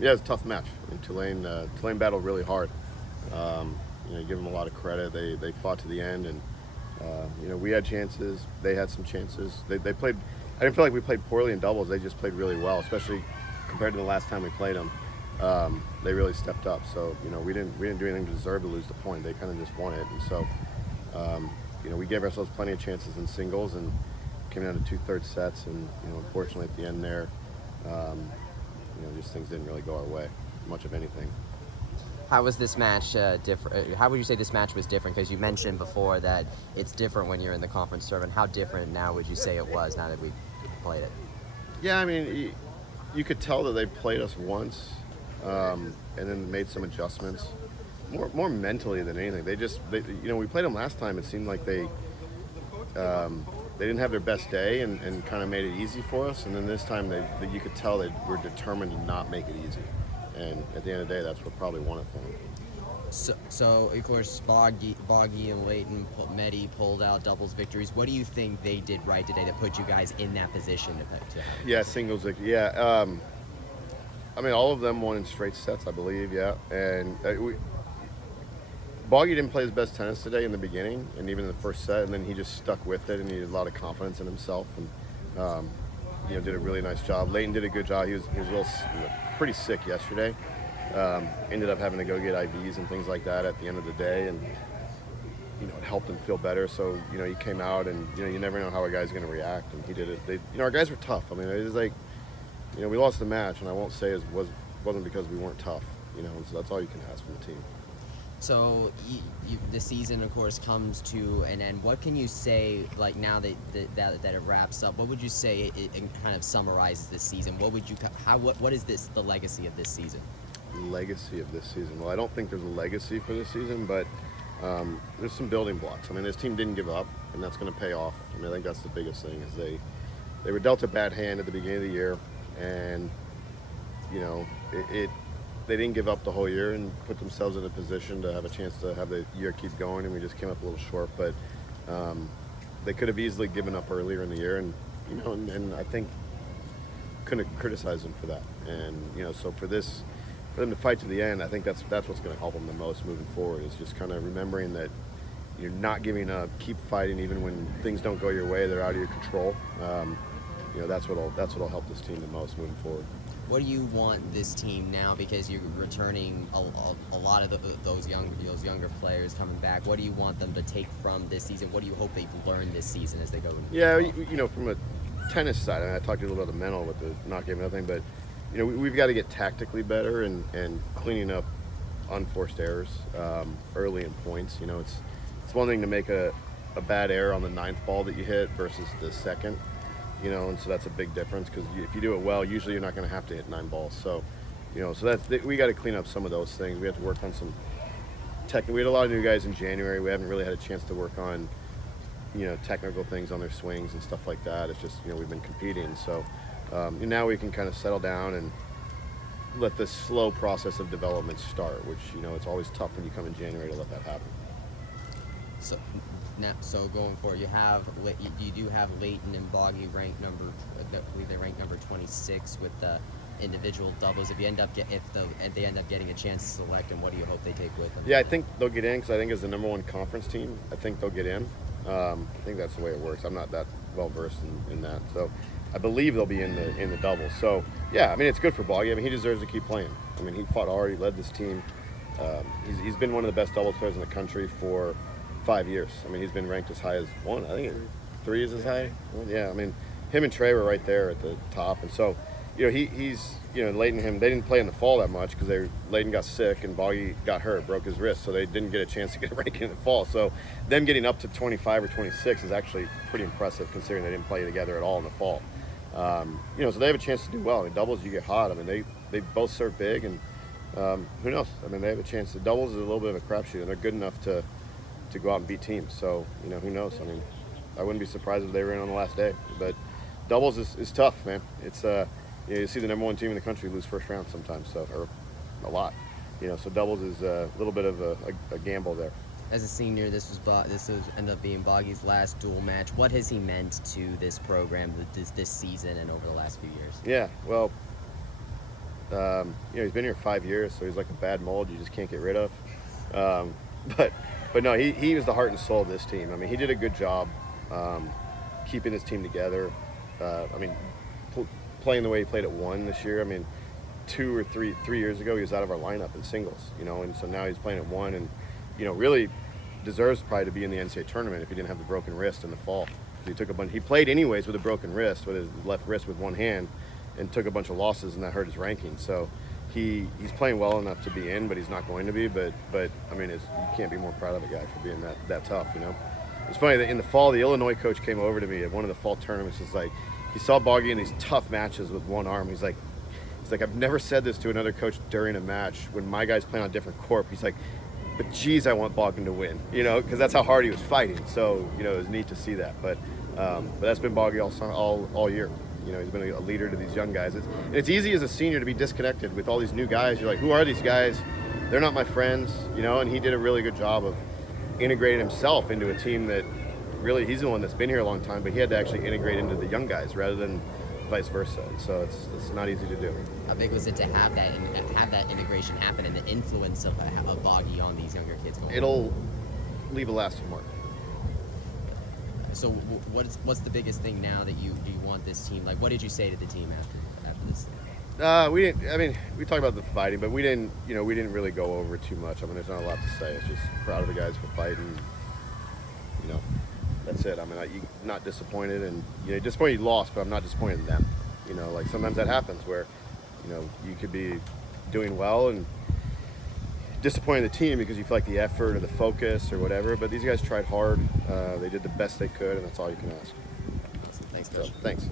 Yeah, it's a tough match. I mean, Tulane battled really hard. You give them a lot of credit. They fought to the end, and we had chances. They had some chances. They played. I didn't feel like we played poorly in doubles. They just played really well, especially compared to the last time we played them. They really stepped up. So we didn't do anything to deserve to lose the point. They kind of just won it, and so we gave ourselves plenty of chances in singles and came down to 2/3 sets, and unfortunately at the end there. Just things didn't really go our way, much of anything. How was this match different? How would you say this match was different? Because you mentioned before that it's different when you're in the conference tournament. How different now would you say it was now that we played it? Yeah, I mean, you could tell that they played us once, and then made some adjustments, more mentally than anything. We played them last time. It seemed like they didn't have their best day and kind of made it easy for us. And then this time, you could tell they were determined to not make it easy. And at the end of the day, that's what probably won it for them. So of course, Boggy and Leighton, Medi pulled out doubles victories. What do you think they did right today that put you guys in that position to Yeah, singles. Yeah. I mean, all of them won in straight sets, I believe. Yeah. And Boggy didn't play his best tennis today in the beginning, and even in the first set, and then he just stuck with it, and he had a lot of confidence in himself, and did a really nice job. Leighton did a good job. He was pretty sick yesterday. Ended up having to go get IVs and things like that at the end of the day, and it helped him feel better. So he came out, and you never know how a guy's going to react, and he did it. Our guys were tough. I mean, it was like we lost the match, and I won't say it wasn't because we weren't tough. And so that's all you can ask from the team. So the season, of course, comes to an end. What can you say, like now that it wraps up? What would you say it kind of summarizes this season? What is the legacy of this season? Legacy of this season. Well, I don't think there's a legacy for this season, but there's some building blocks. I mean, this team didn't give up, and that's going to pay off. I mean, I think that's the biggest thing is they were dealt a bad hand at the beginning of the year, and they didn't give up the whole year and put themselves in a position to have a chance to have the year keep going, and we just came up a little short. But they could have easily given up earlier in the year, and I think couldn't criticize them for that. And so for them to fight to the end, I think that's what's going to help them the most moving forward. Is just kind of remembering that you're not giving up, keep fighting even when things don't go your way, they're out of your control. That's what'll help this team the most moving forward. What do you want this team now? Because you're returning a lot of those younger players coming back. What do you want them to take from this season? What do you hope they've learned this season as they go? Yeah, from a tennis side, I talked to you a little about the mental with the not giving nothing, but we've got to get tactically better and cleaning up unforced errors early in points. It's one thing to make a bad error on the 9th ball that you hit versus the second. And so that's a big difference because if you do it well, usually you're not going to have to hit 9 balls. So, so we got to clean up some of those things. We have to work on some technical. We had a lot of new guys in January. We haven't really had a chance to work on, technical things on their swings and stuff like that. It's just, we've been competing. So now we can kind of settle down and let this slow process of development start, which, it's always tough when you come in January to let that happen. So going forward, you do have Leighton and Boggy ranked I believe they ranked number 26 with the individual doubles. If they end up getting a chance to select, and what do you hope they take with them? Yeah, I think they'll get in because I think as the number 1 conference team, I think they'll get in. I think that's the way it works. I'm not that well versed in that, so I believe they'll be in the doubles. So yeah, I mean it's good for Boggy. I mean he deserves to keep playing. I mean he fought hard. He led this team. He's been one of the best doubles players in the country for 5 years. I mean, he's been ranked as high as 1. I think 3 is as high. Well, yeah, I mean, him and Trey were right there at the top. And so, he's, Leighton and him, they didn't play in the fall that much because Leighton got sick and Boggy got hurt, broke his wrist. So they didn't get a chance to get a ranking in the fall. So them getting up to 25 or 26 is actually pretty impressive considering they didn't play together at all in the fall. So they have a chance to do well. I mean, doubles, you get hot. I mean, they both serve big and who knows? I mean, they have a chance. The doubles is a little bit of a crapshoot and they're good enough to go out and beat teams. So, who knows? I mean, I wouldn't be surprised if they were in on the last day. But doubles is tough, man. It's you see the number 1 team in the country lose first round sometimes, so or a lot. So doubles is a little bit of a gamble there. As a senior, this ended up being Boggy's last dual match. What has he meant to this program this season and over the last few years? Yeah, well, He's been here 5 years, so he's like a bad mold you just can't get rid of. Um, but no, he was the heart and soul of this team. I mean, he did a good job keeping this team together. Playing the way he played at 1 this year. I mean, 2 or 3 years ago, he was out of our lineup in singles, and so now he's playing at 1 and, really deserves probably to be in the NCAA tournament if he didn't have the broken wrist in the fall. He played anyways with a broken wrist, with his left wrist with one hand, and took a bunch of losses, and that hurt his ranking. So he's playing well enough to be in, but he's not going to be. But I mean, you can't be more proud of a guy for being that tough, It's funny that in the fall, the Illinois coach came over to me at one of the fall tournaments. It's like, he saw Boggy in these tough matches with one arm. He's like, I've never said this to another coach during a match when my guys playing on different corp. He's like, but geez, I want Bogdan to win, because that's how hard he was fighting. So, it was neat to see that. But that's been Boggy all year. He's been a leader to these young guys. It's easy as a senior to be disconnected with all these new guys. You're like, who are these guys? They're not my friends, and he did a really good job of integrating himself into a team that really, he's the one that's been here a long time, but he had to actually integrate into the young guys rather than vice versa. So it's not easy to do. How big was it to have that integration happen and the influence of Boggy on these younger kids? It'll leave a lasting mark. So what's the biggest thing now that you want this team? Like, what did you say to the team after this? We didn't. I mean, we talked about the fighting, but we didn't really go over too much. I mean, there's not a lot to say. It's just proud of the guys for fighting. That's it. I mean, I'm not disappointed, and disappointed you lost, but I'm not disappointed in them. Like sometimes that happens where, you could be doing well and disappointing the team because you feel like the effort or the focus or whatever. But these guys tried hard. They did the best they could, and that's all you can ask. Thanks, Coach. So, thanks.